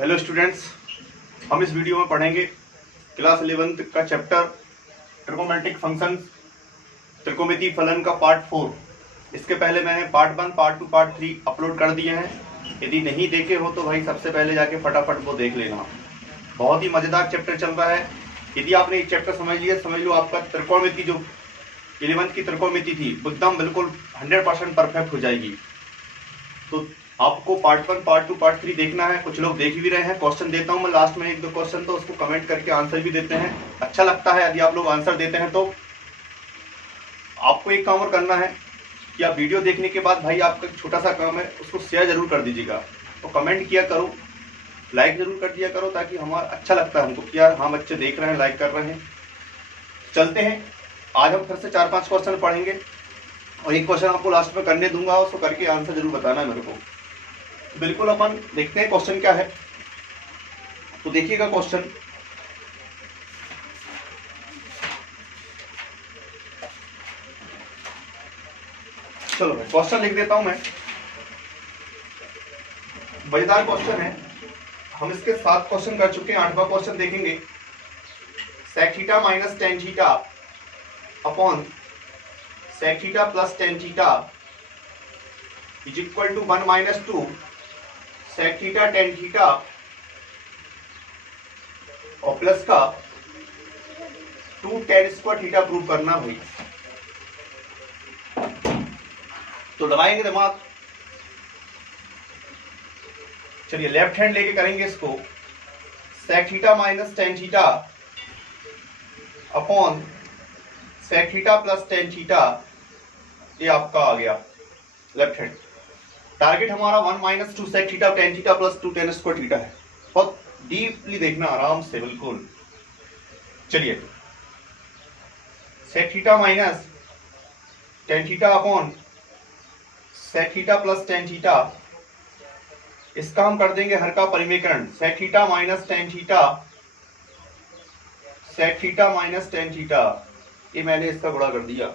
Hello students, हम इस video में पढ़ेंगे क्लास 11th का चैप्टर ट्रिगोनोमेट्रिक फंक्शंस, त्रिकोणमितीय फलन का पार्ट 4। इसके पहले मैंने पार्ट 1, पार्ट 2, पार्ट 3 अपलोड कर दिए हैं। यदि नहीं देखे हो तो भाई सबसे पहले जाके फटाफट वो देख लेना। बहुत ही मज़ेदार चैप्टर चल रहा है। यदि आपने ये चैप्टर समझ लिया, समझ लो आपका त्रिकोणमिति जो 11th की त्रिकोणमिति थी एकदम बिल्कुल 100% परफेक्ट हो जाएगी। तो आपको पार्ट 1, पार्ट 2, पार्ट 3 देखना है। कुछ लोग देख भी रहे हैं। क्वेश्चन देता हूं मैं लास्ट में 1-2 क्वेश्चन, तो उसको कमेंट करके आंसर भी देते हैं। अच्छा लगता है यदि आप लोग आंसर देते हैं। तो आपको एक काम और करना है कि आप वीडियो देखने के बाद भाई आपका छोटा सा काम है, उसको शेयर जरूर कर दीजिएगा। तो कमेंट किया करो, लाइक जरूर कर दिया करो, ताकि हमारा अच्छा लगता है हमको कि यार हाँ बच्चे देख रहे हैं, लाइक कर रहे हैं। चलते हैं, आज हम फिर से 4-5 क्वेश्चन पढ़ेंगे और एक क्वेश्चन आपको लास्ट में करने दूंगा, उसको करके आंसर जरूर बताना है मेरे को। बिल्कुल अपन देखते हैं क्वेश्चन क्या है। तो देखिएगा क्वेश्चन, चलो मैं क्वेश्चन लिख देता हूं मैं। मजेदार क्वेश्चन है। हम इसके 7 क्वेश्चन कर चुके हैं। 8वां क्वेश्चन देखेंगे। sec theta minus tan theta upon sec theta plus tan theta is equal to 1 minus 2 sec theta tan theta और प्लस का 2 टेन स्क्वायर थीटा प्रूव करना भाई। तो लगाएंगे दिमाग। चलिए लेफ्ट हैंड लेके करेंगे इसको। sec theta minus tan theta upon sec theta plus tan theta, ये आपका आ गया लेफ्ट हैंड। टारगेट हमारा 1 minus 2 sec theta tan theta plus 2 ten square theta है। बहुत डीपली देखना, आराम से बिल्कुल। चलिए sec theta minus tan theta upon sec theta plus tan theta, इसका हम कर देंगे हर का परिमेकरण। sec theta minus tan theta, sec theta minus tan theta, ये मैंने इसका गुणा कर दिया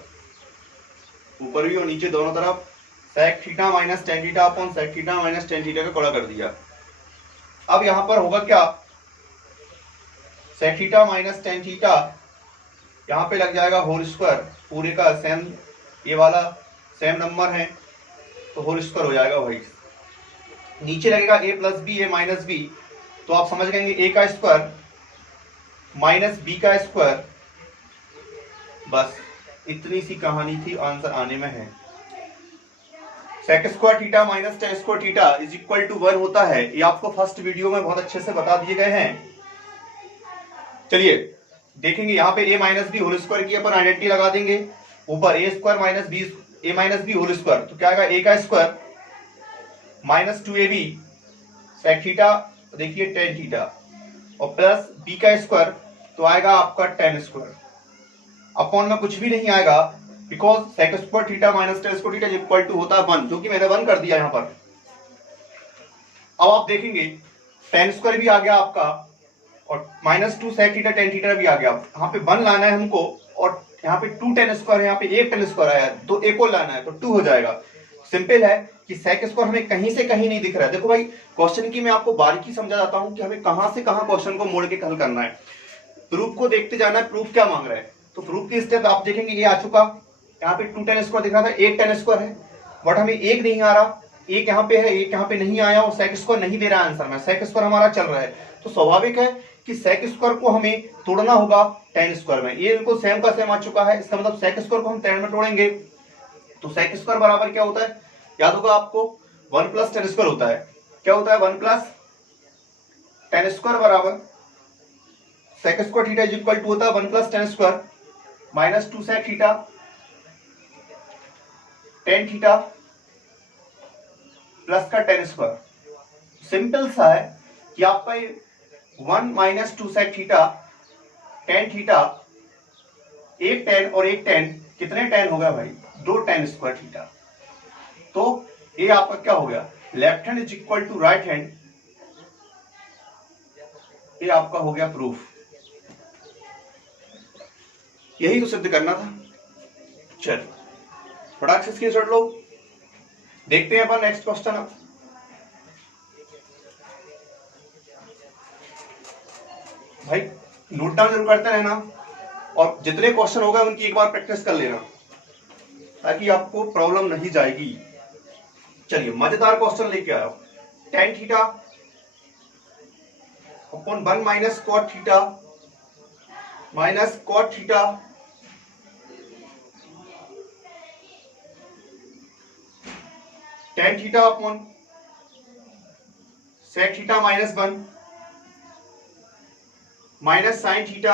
ऊपर भी और नीचे दोनों तरफ। sec theta minus tan theta upon sec theta minus tan theta का गुणा कर दिया। अब यहां पर होगा क्या, sec theta minus tan theta यहां पे लग जाएगा होल स्क्वायर, पूरे का सेम, ये वाला सेम नंबर है तो होल स्क्वायर हो जाएगा भाई। नीचे लगेगा a plus B, a minus B, तो आप समझ गए a का स्क्वायर माइनस b का स्क्वायर। बस इतनी सी कहानी थी, आंसर आने में है। sec square theta minus tan square theta is equal to 1 होता है। ये आपको फर्स्ट वीडियो में बहुत अच्छे से बता दिए गए हैं। चलिए देखेंगे, यहाँ पे a minus B whole square की अपन आइडेंटिटी लगा देंगे। ऊपर a square minus B, a minus B whole square, तो क्या आएगा a का square minus 2ab sec theta, देखिए टेन थीटा, और प्लस b का स्क्वायर, तो आएगा आपका टेन स्क्वायर। अपॉन में कुछ भी नहीं आएगा, because sec square theta minus tan square theta equal to होता है 1, जो कि मैंने 1 कर दिया यहाँ पर। अब आप देखेंगे टेन स्क्वायर भी आ गया आपका और minus 2 sec theta tan theta भी आ गया। यहाँ पे 1 लाना है हमको, और यहाँ पे 2 टेन स्क्वायर है, यहाँ पे 1 टेन स्क्वायर आया, तो एक और लाना है तो 2 हो जाएगा। सिंपल है कि sec स्क्वायर हमें कहीं से कहीं नहीं दिख रहा है। देखो भाई क्वेश्चन की मैं आपको बारीकी समझा जाता हूँ कि हमें कहां से कहां क्वेश्चन को मोड़ के हल करना है। प्रूफ को देखते जाना है, प्रूफ क्या मांग रहा है। तो प्रूफ की स्टेप आप देखेंगे, ये आ चुका। यहाँ पे 2 टेन स्क्वायर दिख रहा था, 1 टेन स्क्वायर है, बट हमें एक नहीं आ रहा। एक यहाँ पे है, एक यहाँ पे नहीं आया, और sec स्क्वायर नहीं दे रहा है आंसर में। sec स्क्वायर हमारा चल रहा है, तो स्वाभाविक है कि sec स्क्वायर को हमें तोड़ना होगा टेन स्क्वायर में। ये बिल्कुल सेम का सेम आ चुका है, इसका मतलब sec स्क्वायर को हम टेन में तोड़ेंगे तो sec स्क्वायर बराबर क्या होता है, याद होगा आपको, 1 प्लस टेन स्क्वायर होता है। क्या होता है, 1 प्लस टेन स्क्वायर बराबर sec square theta is equal to होता है 1 plus tan square minus 2 sec theta tan theta plus का टेन स्क्वायर। सिंपल सा है कि आपका 1 minus 2 sec theta tan theta, एक टेन और एक टेन, कितने टेन हो गया भाई, 2 टेन स्क्वायर थीटा। तो ये आपका क्या हो गया, left hand is equal to right hand. ये आपका हो गया प्रूफ। यही तो सिद्ध करना था। चल फटाक से स्क्रीनशॉट लो, देखते हैं अपन नेक्स्ट क्वेश्चन। अब भाई नोट डाउन जरूर करते रहना और जितने क्वेश्चन होगा उनकी एक बार प्रैक्टिस कर लेना ताकि आपको प्रॉब्लम नहीं जाएगी। चलिए मजेदार क्वेश्चन लेके आया tan theta upon 1 minus cot theta minus cot theta tan theta upon sec theta minus 1 minus sin theta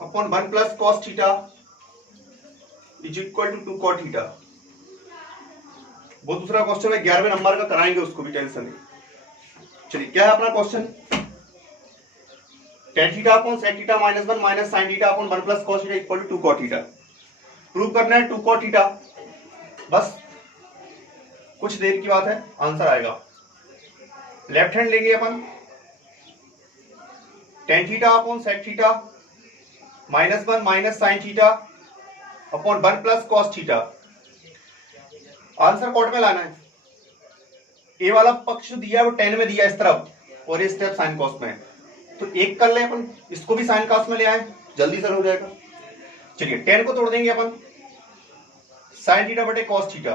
upon 1 plus cos theta is equal to 2 cot theta. वो दूसरा क्वेश्चन है 11वें नंबर का, कराएंगे उसको भी, टेंशन नहीं। चलिए क्या है अपना question, tan theta upon sec theta minus 1 minus sin theta upon 1 plus cos theta equal to 2 cot theta. Prove करना है 2 cot थीटा, बस कुछ देर की बात है, आंसर आएगा। लेफ्ट हैंड लेंगे अपन, tan theta upon sec theta minus 1 minus sin theta upon 1 plus cos theta. Answer cot में लाना है। ए वाला पक्ष दिया है वो 10 में दिया इस तरफ और ये स्टेप साइन कॉस में है, तो एक कर ले अपन, इसको भी साइन कॉस में ले आए, जल्दी से हो जाएगा। चलिए 10 को तोड़ देंगे अपन, साइन थीटा बटे कॉस थीटा,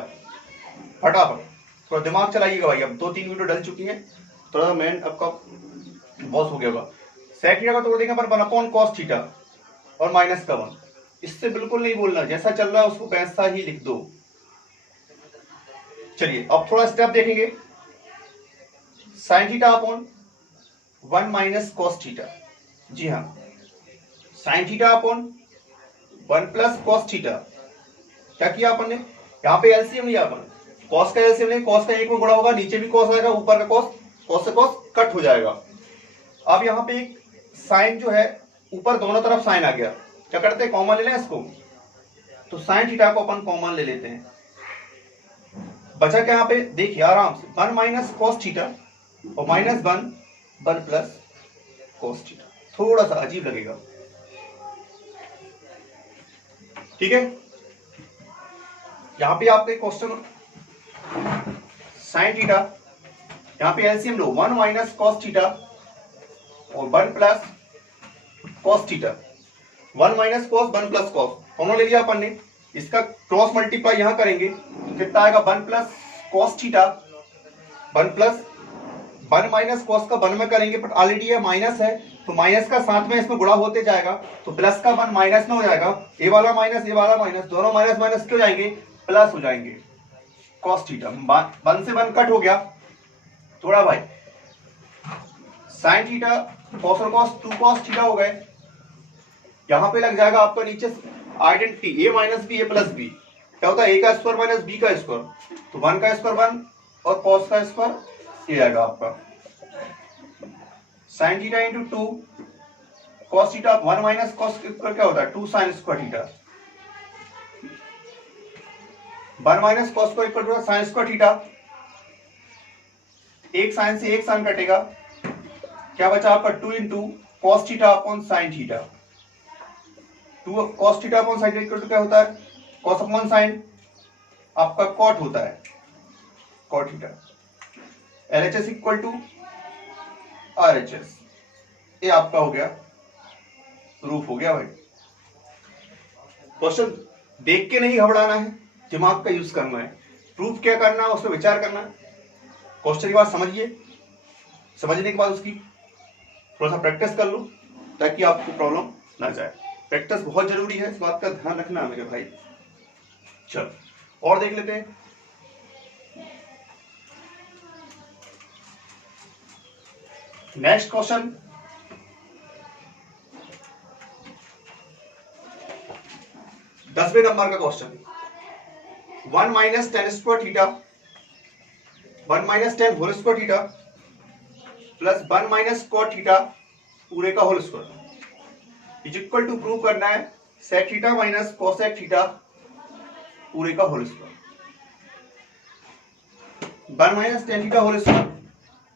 फटाफट थोड़ा दिमाग चलाइएगा भाई, अब 2-3 वीडियो डल चुकी है, थोड़ा सा मेन आपका बॉस हो गया होगा। सेक थीटा को तोड़ देंगे अपन 1 अपॉन कॉस थीटा और माइनस का 1, इससे बिल्कुल नहीं बोलना, जैसा चल रहा है उसको वैसा ही लिख दो। चलिए अब थोड़ा स्टेप देखेंगे, sine theta upon 1 minus cos theta, जी हाँ sine theta upon 1 plus cos theta. क्या किया अपन ने, यहाँ पे एलसीएम लिया अपन, कॉस का एलसीएम नहीं, कॉस का 1 में गुणा होगा, नीचे भी कॉस आएगा, ऊपर का कॉस, कॉस से कॉस कट हो जाएगा। अब यहाँ पे एक साइन जो है ऊपर दोनों तरफ साइन आ गया, क्या करते हैं कॉमन ले लें इसको, तो साइन थीटा को अपन कॉमन ले लेते हैं। बचा क्या यहाँ पे देखिए आराम से, 1 माइनस कॉस थीटा और माइनस 1 प्लस कॉस थीटा, थोड़ा सा अजीब लगेगा, ठीक है। यहां पे आपके क्वेश्चन साइन थीटा, यहां पे एलसीएम लो, 1 माइनस कॉस थीटा और 1 plus cos theta, 1 minus cos 1 plus cos दोनों ले लिया अपन ने, इसका क्रॉस मल्टीप्लाई यहां करेंगे तो कितना आएगा 1 plus cos theta, 1 plus 1 minus cos का 1 में करेंगे, बट ऑलरेडी ये माइनस है तो माइनस का साथ में इसमें गुणा होते जाएगा, तो प्लस का 1 माइनस में हो जाएगा, ए वाला माइनस दोनों माइनस माइनस क्यों जाएंगे, प्लस हो जाएंगे कॉस थीटा, 1 से 1 कट हो गया थोड़ा भाई, साइन थीटा कॉस और कॉस 2 कॉस थीटा हो गए। यहां पे लग जाएगा आपका नीचे आइडेंटिटी, ए माइनस बी ए प्लस बी, क्या होता है ए का स्क्वायर माइनस बी का स्क्वायर, तो 1 का स्क्वायर 1 और कॉस का स्क्वायर ये आएगा आपका, sine theta into 2 cos theta, 1 minus cos square क्या होता है 2 sine square theta, 1 minus cos square equal to sine square theta, एक साइन से एक साइन कटेगा, क्या बचा आपका 2 into cos theta upon sine theta, 2 cos theta upon sine equal to क्या होता है कॉस अपॉन साइन, आपका कॉट होता है cot theta, LHS equal to RHS, ये आपका हो गया प्रूफ हो गया भाई। क्वेश्चन देख के नहीं घबराना है, दिमाग का यूज करना है, प्रूफ क्या करना है उस पर विचार करना है, क्वेश्चन की बात समझिए, समझने के बाद उसकी थोड़ा सा प्रैक्टिस कर लो ताकि आपको प्रॉब्लम ना जाए, प्रैक्टिस बहुत जरूरी है, इस बात का ध्यान रखना है मेरे भाई। चल और देख लेते हैं, नेक्स्ट क्वेश्चन, दसवें नंबर का question, 1 minus tan square theta 1 minus tan whole square theta plus 1 minus cot theta पूरे का whole square is equal to, prove करना है sec theta minus cosec theta पूरे का whole square, 1 minus tan theta whole square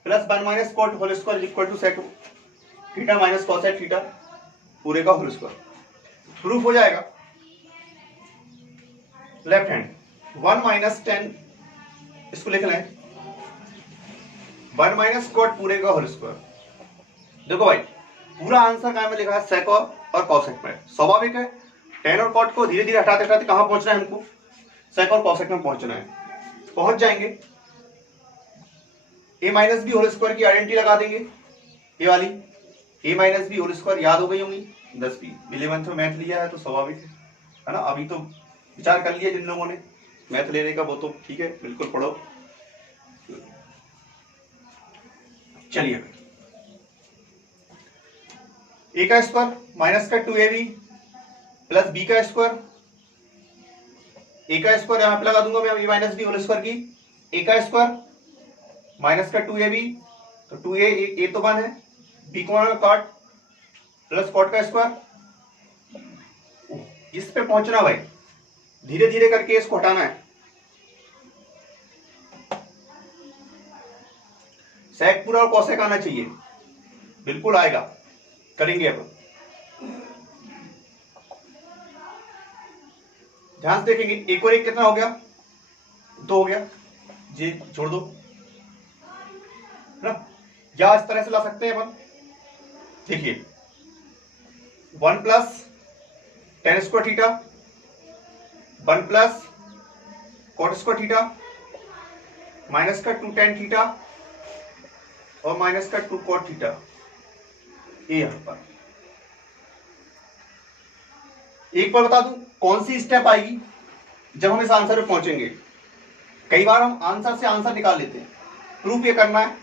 plus 1 minus cot whole square is equal to sec theta minus cosec theta पूरे का whole square, proof हो जाएगा। Left hand 1 minus ten, इसको लिख लें 1 minus cot पूरे का होल स्क्वायर। देखो भाई पूरा आंसर कहाँ में लिखा है, सेक और कॉसेक में। स्वाभाविक है, टेन और कॉट को धीरे धीरे हटाते हटाते कहाँ पहुंचना है हमको, सेक और कॉसेक में पहुंचना है। पहुंच जाएंगे, a minus B whole square की आइडेंटिटी लगा देंगे, ये वाली a minus B whole square याद हो गई होंगी 10 11th में मैथ लिया है तो स्वाभाविक है ना। अभी तो विचार कर लिया जिन लोगों ने मैथ लेने का, वो तो ठीक है, बिल्कुल पढ़ो। चलिए, a का स्क्वायर माइनस का 2ab प्लस b का स्क्वायर, a का स्क्वायर यहां पे लगा दूंगा मैं a minus B whole square की, a का स्क्वायर माइनस का 2ab, तो 2a तो 1 है, b को मान कॉट प्लस कॉट का स्क्वायर। इस पे पहुंचना भाई, धीरे धीरे करके इसको हटाना है। सेक पूरा और कॉसेक आना चाहिए, बिल्कुल आएगा, करेंगे। अब ध्यान से देखेंगे, एक और एक कितना हो गया, 2 हो गया, जी जोड़ दो ना, या इस तरह से ला सकते हैं अपन। देखिए 1 plus tan square theta, 1 plus cot square theta, minus का 2 टेन थीटा और माइनस का 2 कॉट थीटा, ये यहां पर। एक बार बता दूं कौन सी स्टेप आएगी जब हम इस आंसर पे पहुंचेंगे। कई बार हम आंसर से आंसर निकाल लेते हैं, प्रूफ ये करना है।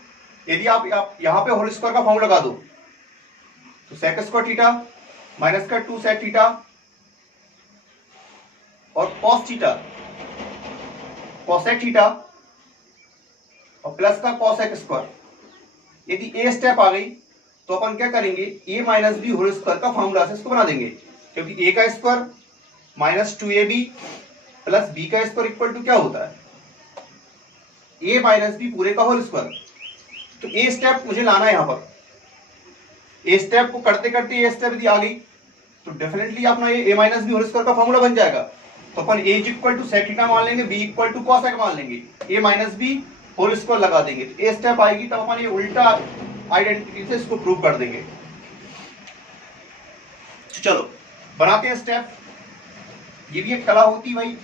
यदि आप यहां पे होल स्क्वायर का फॉर्मूला लगा दो तो सेक स्क्वायर थीटा माइनस का 2 सेक थीटा और कॉस थीटा कॉसेक थीटा और प्लस का कॉसेक स्क्वायर। यदि ए स्टेप आ गई तो अपन क्या करेंगे, A minus B whole square का फॉर्मूला से इसको बना देंगे, क्योंकि ए का square minus 2ab plus B का स्क्वायर इक्वल टू क्या होता है, ए माइनस बी पूरे का होल स्क्वायर। तो ए स्टेप मुझे लाना है यहां पर, ए स्टेप को करते करते ए स्टेप यदि आ गई तो डेफिनेटली अपना ए माइनस बी होल स्क्वायर का फॉर्मूला बन जाएगा। तो अपन ए इक्वल टू सेक थीटा मान लेंगे, बी इक्वल टू कॉसेक मान लेंगे, ए माइनस बी होल स्क्वायर लगा देंगे। तो ए स्टेप आएगी तब अपन ये उल्टा आइडेंटिटी से इसको प्रूव कर देंगे। चलो बनाते हैं स्टेप। ये भी एक कला होती है भाई,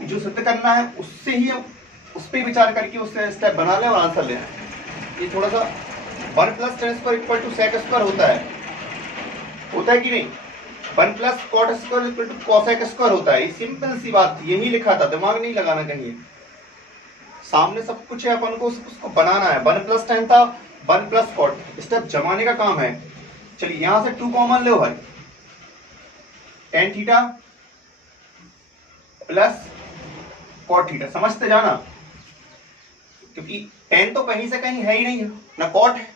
जो सिद्ध करना है उससे ही उस पर विचार करके उससे स्टेप बना लें और आंसर लेना है। ये थोड़ा सा 1 plus tan square equal to sec square होता है कि नहीं, 1 plus cot square equal to cosec square होता है। सिंपल सी बात, यही लिखा था, दिमाग नहीं लगाना कहीं, सामने सब कुछ है, अपन को उसको बनाना है। 1 प्लस टेन था, 1 प्लस कॉट, स्टेप जमाने का काम है। चलिए यहां से 2 कॉमन लो भाई, tan theta plus cot theta, समझते जाना, क्योंकि टेन तो कहीं से कहीं है ही नहीं ना कॉट है,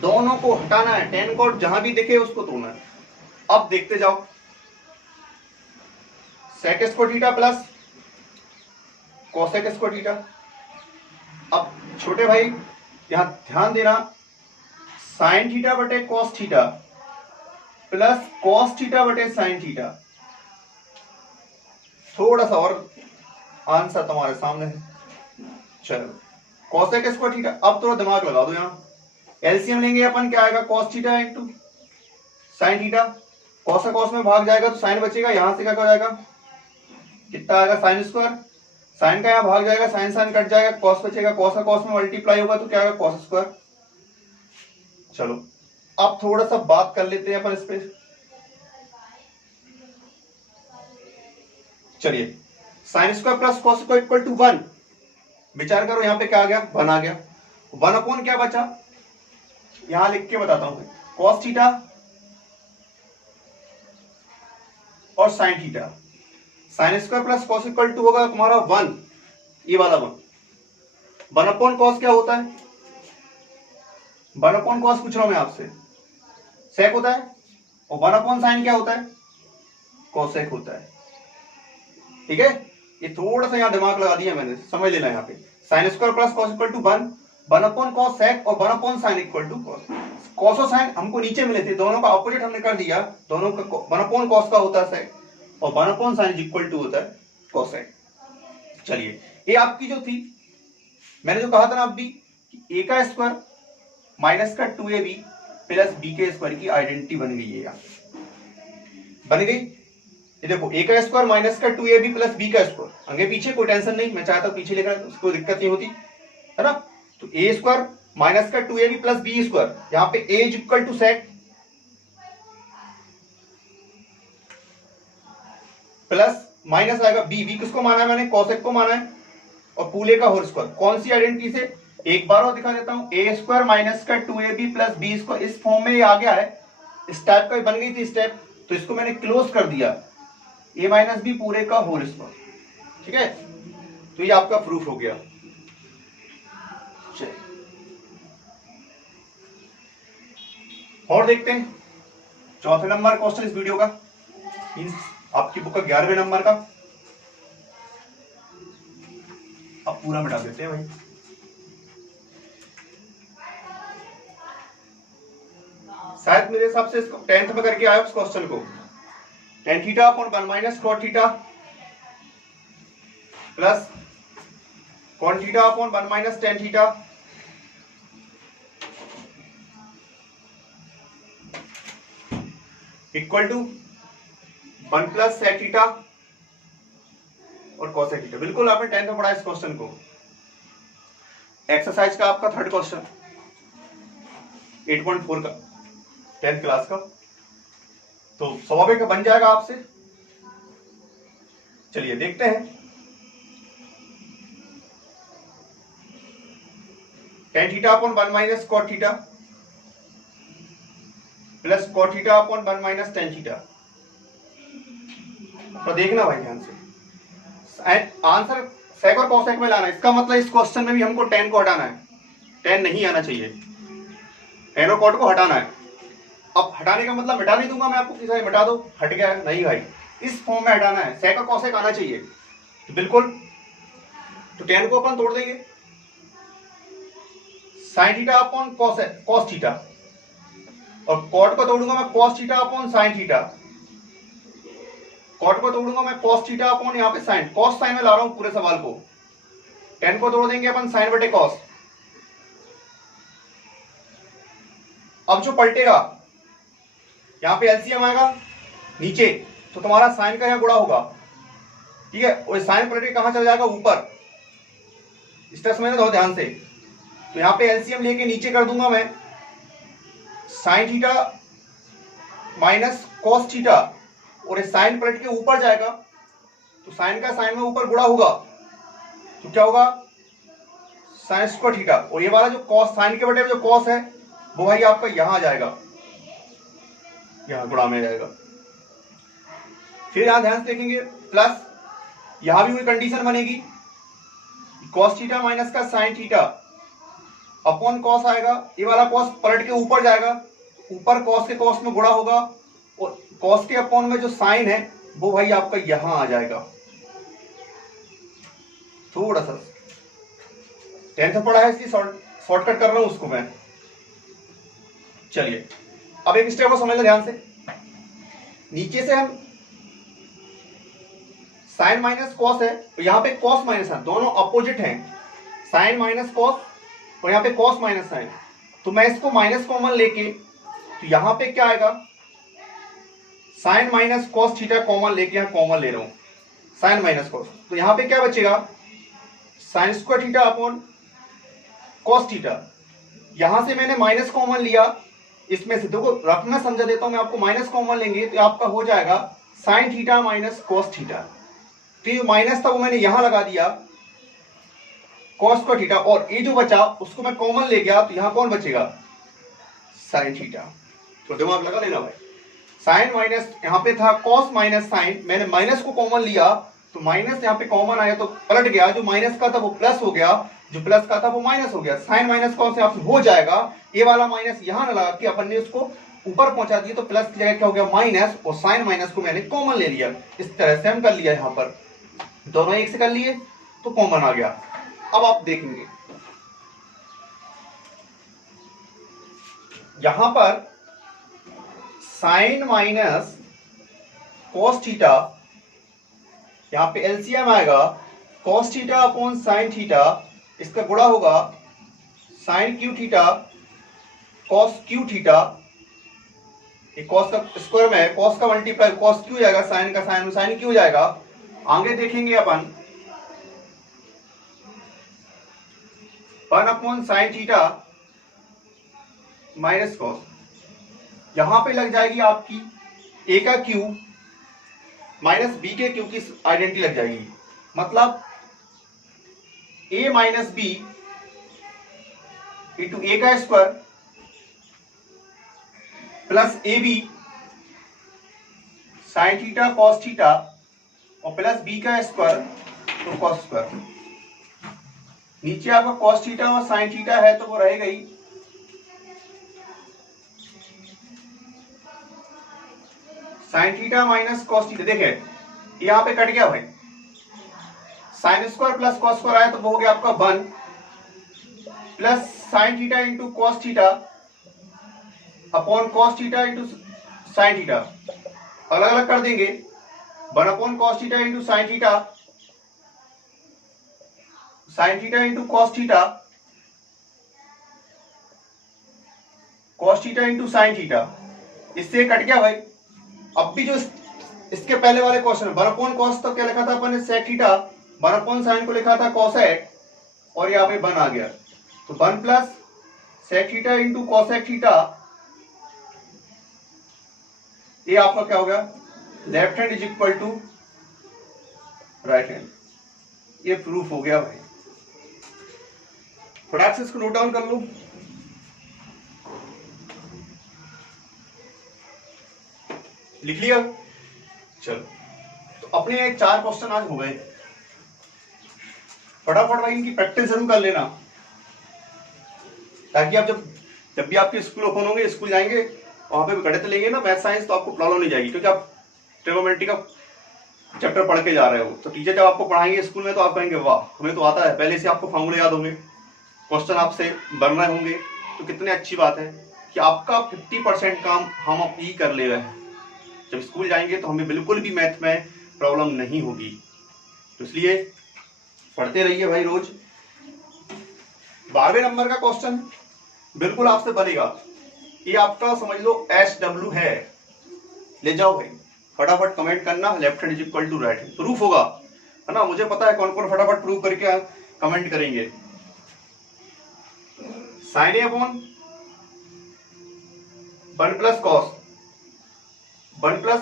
दोनों को हटाना है। टेन कॉट जहां भी दिखे उसको तोड़ना है। अब देखते जाओ, sec square theta plus cosec square theta. अब छोटे भाई यहां ध्यान देना, साइन थीटा बटे cos theta plus cos theta बटे साइन थीटा। थोड़ा सा और आंसर तुम्हारे सामने है। चलो कॉसेक स्क्वायर थीटा, अब थोड़ा दिमाग लगा दो, यहां एलसीएम लेंगे अपन, क्या आएगा cos theta into sine theta, cos से कॉस में भाग जाएगा तो साइन बचेगा, यहां से क्या हो जाएगा, कितना आएगा साइन स्क्वायर, साइन का यहां भाग जाएगा, साइन साइन कट जाएगा, कॉस बचेगा, कॉस का कॉस में मल्टीप्लाई होगा तो क्या आएगा कॉस स्क्वायर। चलो अब थोड़ा सा बात कर लेते हैं अपन इस पे। चलिए sine square plus cos square equal to 1, विचार करो यहां पे क्या आ गया, 1 आ गया। 1 अपॉन क्या बचा, यहां लिख के बताता हूं, कॉस थीटा और sine theta. Sine square plus cos equal to होगा तुम्हारा 1, ये वाला 1 अपॉन कॉस क्या होता है, 1 अपॉन कॉस पूछ रहा हूं मैं आपसे, सेक होता है, और 1 अपॉन साइन क्या होता है, कोसेक होता है। ठीक है, ये थोड़ा सा यहां दिमाग लगा दिया मैंने, समझ लेना। यहाँ पे sine square plus cos equal to 1 upon cos sec और 1 upon sine equal to cos. Cos और साइन हमको नीचे मिले थे, दोनों का ऑपोजिट हमने कर दिया, दोनों का 1 अपॉन कॉस का होता है सेक और 1 अपॉन साइन इक्वल टू होता है कोसेक। चलिए ये आपकी जो थी, मैंने जो कहा था ना अभी, ए का स्क्वायर माइनस का 2ab प्लस बी के स्क्वायर की आइडेंटिटी बन गई है, बन गई। ये देखो ए का स्क्वायर माइनस का 2ab प्लस बी का स्क्वायर, आगे पीछे कोई टेंशन नहीं, मैं चाहता हूं पीछे लेकर उसको दिक्कत नहीं होती है ना। तो ए स्क्वायर माइनस का 2ab प्लस बी स्क्वायर, यहां पे a is equal to sec plus minus आएगा बी, बी किसको माना है मैंने, कोसेक को माना है, और पूरे का होल स्क्वायर। कौन सी आइडेंटिटी से, एक बार और दिखा देता हूं, ए स्क्वायर माइनस का 2ab प्लस बी स्क्वायर, इस फॉर्म में ये आ गया है, इस टाइप का बन गई थी स्टेप, तो इसको मैंने क्लोज कर दिया, ए माइनस बी पूरे का होल स्क्वायर, ठीक है। तो ये आपका प्रूफ हो गया। और देखते हैं चौथे नंबर क्वेश्चन इस वीडियो का, मींस आपकी बुक का 11वें नंबर का। अब पूरा मिटा देते हैं भाई। शायद मेरे हिसाब से इसको 10th में करके आया उस क्वेश्चन को, tan theta upon 1 minus cot theta plus cot theta upon 1 minus tan theta equal to 1 plus sec theta और cosec थीटा। बिल्कुल आपने 10th में पढ़ा इस क्वेश्चन को। एक्सरसाइज का आपका थर्ड क्वेश्चन 8.4 का 10th क्लास का, तो स्वाभाविक बन जाएगा आपसे। चलिए देखते हैं। tan theta upon 1 minus cot theta plus cot theta upon 1 minus tan theta. तो देखना भाई ध्यान से, आंसर सेक और कोसेक में लाना है। इसका मतलब इस क्वेश्चन में भी हमको tan को हटाना है, tan नहीं आना चाहिए, tan और cot को हटाना है। अब हटाने का मतलब मिटा नहीं दूंगा मैं आपको, किसी मिटा दो हट गया, नहीं भाई, इस फॉर्म में हटाना है, सेक और कोसेक आना चाहिए। तो बिल्कुल, तो tan को अपन तोड़ देंगे, sin theta upon cos theta, और cot को तोड़ूंगा मैं cos theta upon sin theta, cot को तोड़ूंगा मैं cos थीटा अपॉन यहाँ पे sin, cos sin में ला रहा हूं पूरे सवाल को। tan को तोड़ देंगे अपन sin बटे cos। अब जो पलटेगा यहाँ पे एलसीएम आएगा नीचे, तो तुम्हारा sin का यहाँ गुणा होगा, ठीक है, और sin पलट के कहां चला जाएगा, ऊपर। इसका समझना दो ध्यान से। तो यहाँ पे एलसीएम लेके नीचे कर दूंगा मैं, sin theta minus cos theta, और ये साइन पलट के ऊपर जाएगा, तो साइन का साइन में ऊपर गुणा होगा, तो क्या होगा, साइन स्क्वायर थीटा, और ये वाला जो कॉस, साइन के बटे में जो कॉस है वो भाई आपका यहां आ जाएगा, यहां गुणा में जाएगा। फिर यहां ध्यान से देखेंगे, प्लस यहां भी वही कंडीशन बनेगी, कॉस थीटा माइनस का साइन थीटा अपॉन कॉस आएगा, ये वाला कॉस पलट के ऊपर जाएगा, ऊपर कॉस के कॉस में गुणा होगा, और कॉस के अपॉन में जो साइन है वो भाई आपका यहां आ जाएगा। थोड़ा सा 10th पढ़ा है इसलिए शॉर्टकट कर रहा हूं उसको मैं। चलिए अब एक स्टेप को समझ लो ध्यान से। नीचे से हम साइन माइनस कॉस है, तो यहां पे कॉस माइनस है, दोनों अपोजिट हैं, साइन माइनस कॉस और यहाँ पे कॉस माइनस साइन। तो मैं इसको माइनस कॉमन लेके, तो यहां पे क्या आएगा, sine minus cos theta common लेके यहां कॉमन ले रहा हूं, साइन माइनस कॉस, तो यहां पे क्या बचेगा, sign square theta upon cos theta. यहां से मैंने माइनस कॉमन लिया, इसमें से देखो रखना समझा देता हूं मैं आपको, माइनस कॉमन लेंगे तो आपका हो जाएगा sign theta minus cos theta. फिर माइनस था वो मैंने यहां लगा दिया कॉस स्क्वायर थीटा, और ये जो बचा उसको मैं कॉमन ले गया, तो यहां कौन बचेगा, साइन थीटा। तो दिमाग लगा लेना भाई, साइन माइनस यहाँ पे था कॉस माइनस साइन, मैंने माइनस को कॉमन लिया, तो माइनस यहाँ पे कॉमन आया तो पलट गया, जो माइनस का था वो प्लस हो गया, जो प्लस का था वो माइनस हो गया, साइन माइनस कॉस से आपसे हो जाएगा। ये वाला माइनस यहाँ न लगा के अपन ने उसको ऊपर पहुंचा दिया, तो प्लस की जगह क्या हो गया माइनस, और साइन माइनस को मैंने कॉमन ले लिया। इस तरह से हम कर लिया, यहाँ पर दोनों एक से कर लिए तो कॉमन आ गया। अब आप देखेंगे यहां पर साइन माइनस कॉस थीटा, यहां पे एलसीएम आएगा cos theta upon sine theta, इसका गुणा होगा sine cube theta cos cube theta ये कॉस का स्क्वायर में है, कॉस का मल्टीप्लाई कॉस क्यों जाएगा, साइन का साइन साइन क्यों जाएगा। आगे देखेंगे अपन 1/sin थीटा माइनस कॉस, यहां पे लग जाएगी आपकी ए का क्यू माइनस बी के क्यू की आइडेंटिटी लग जाएगी, मतलब a minus b into a का square plus a b sine theta cos theta और प्लस बी का स्क्वायर तो कॉस स्क्वायर। नीचे आपका कॉस थीटा और साइन थीटा है तो वो रहेगा ही sine theta minus cos theta. देखे यहां पे कट गया भाई, sine square plus cos square आया तो वो हो गया आपका 1 plus sign theta into cos theta upon cos theta into sine theta, अलग अलग कर देंगे 1 upon cos theta into sine theta into cos theta into sine theta, इससे कट गया भाई। अब भी जो इसके पहले वाले क्वेश्चन 1 अपॉन कॉस तो क्या लिखा था अपन ने सेक थीटा, 1 अपॉन साइन को लिखा था कॉसेक और यहाँ पे 1 आ गया तो 1 plus sec theta into cosec theta, ये आपका क्या हो गया left hand is equal to right hand. ये प्रूफ हो गया भाई, फटाक से इसको नोट डाउन कर लो। लिख लिया, चलो तो अपने 4 क्वेश्चन आज हो गए, फटाफट भाई इनकी प्रैक्टिस जरूर कर लेना ताकि आप जब भी आपके स्कूल ओपन होंगे, स्कूल जाएंगे वहां पे भी गणित लेंगे ना मैथ साइंस, तो आपको प्रॉब्लम नहीं जाएगी क्योंकि आप ट्रिग्नोमेट्री का चैप्टर पढ़ के जा रहे हो। तो टीचर जब आपको पढ़ाएंगे स्कूल में तो आप कहेंगे वाह हमें तो आता है, पहले से आपको फॉर्मूले याद होंगे, क्वेश्चन आपसे बन रहे होंगे, तो कितनी अच्छी बात है कि आपका 50% काम हम अब ही कर ले रहे हैं। जब स्कूल जाएंगे तो हमें बिल्कुल भी मैथ में प्रॉब्लम नहीं होगी, तो इसलिए पढ़ते रहिए भाई रोज। 12वें नंबर का क्वेश्चन बिल्कुल आपसे बनेगा, ये आपका समझ लो SW है, ले जाओ भाई फटाफट कमेंट करना left hand is equal to right hand, proof होगा है ना, मुझे पता है कौन कौन फटाफट प्रूफ करके कमेंट करेंगे। Sine a upon 1 plus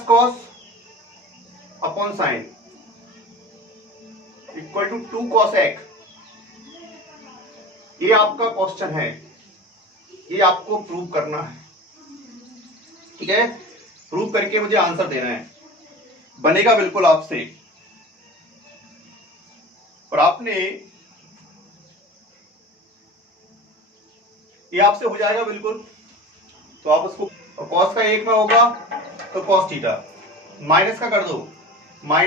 cos upon sine equal to 2 cosec, ये आपका क्वेश्चन है, ये आपको प्रूव करना है, ठीक है, प्रूव करके मुझे आंसर देना है, बनेगा बिल्कुल आपसे। और आपने ये आपसे हो जाएगा बिल्कुल, तो आप उसको कॉस का 1 में होगा तो कॉस थीटा माइनस का कर दो